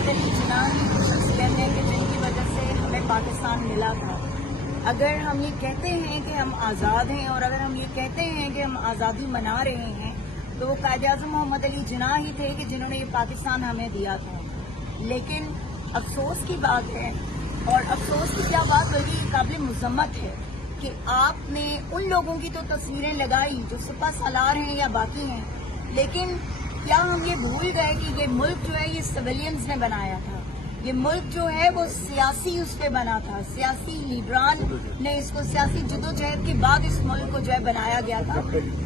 محمد علی جناح کی وہ شخصیت ہے کہ جن کی وجہ سے ہمیں پاکستان ملا تھا. اگر ہم یہ کہتے ہیں کہ ہم آزاد ہیں اور اگر ہم یہ کہتے ہیں کہ ہم آزادی منا رہے ہیں تو وہ قائد اعظم محمد علی جناح ہی تھے کہ جنہوں نے یہ پاکستان ہمیں دیا تھا. لیکن افسوس کی بات ہے، اور افسوس کی کیا بات بلکہ قابل مذمت ہے کہ آپ نے ان لوگوں کی تو تصویریں لگائی جو سپہ سالار ہیں یا باقی ہیں، لیکن کیا ہم یہ بھول گئے کہ یہ ملک جو ہے یہ سویلینز نے بنایا تھا. یہ ملک جو ہے وہ سیاسی اس پہ بنا تھا، سیاسی لیڈران نے اس کو سیاسی جدوجہد کے بعد اس ملک کو جو ہے بنایا گیا تھا.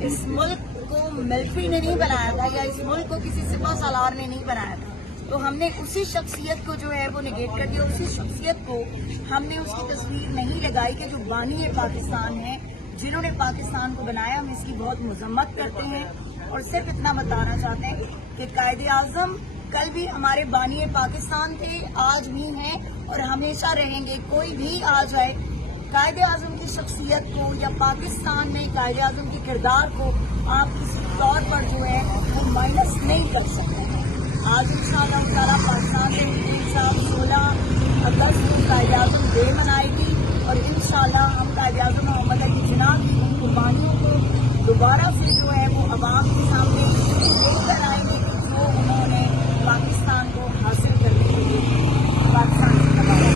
اس ملک کو ملٹری نے نہیں بنایا تھا یا اس ملک کو کسی سپہ سالار نے نہیں بنایا تھا. تو ہم نے اسی شخصیت کو جو ہے وہ نگیٹ کر دیا. اسی شخصیت کو ہم نے اس کی تصویر نہیں لگائی کہ جو بانی پاکستان ہے، جنہوں نے پاکستان کو بنایا. ہم اس کی بہت مذمت کرتے ہیں اور صرف اتنا بتانا چاہتے ہیں کہ قائد اعظم کل بھی ہمارے بانی پاکستان تھے، آج بھی ہیں اور ہمیشہ رہیں گے. کوئی بھی آ جائے قائد اعظم کی شخصیت کو یا پاکستان میں قائد اعظم کے کردار کو آپ کسی طور پر جو ہے وہ مائنس نہیں کر سکتے. آج انشاءاللہ تعالیٰ پاکستان میں 16 اگست کو قائد اعظم ڈے منائے گی اور انشاءاللہ ہم قائد اعظم محمد علی جناح کی ان قربانیوں کو دوبارہ سے جو ہے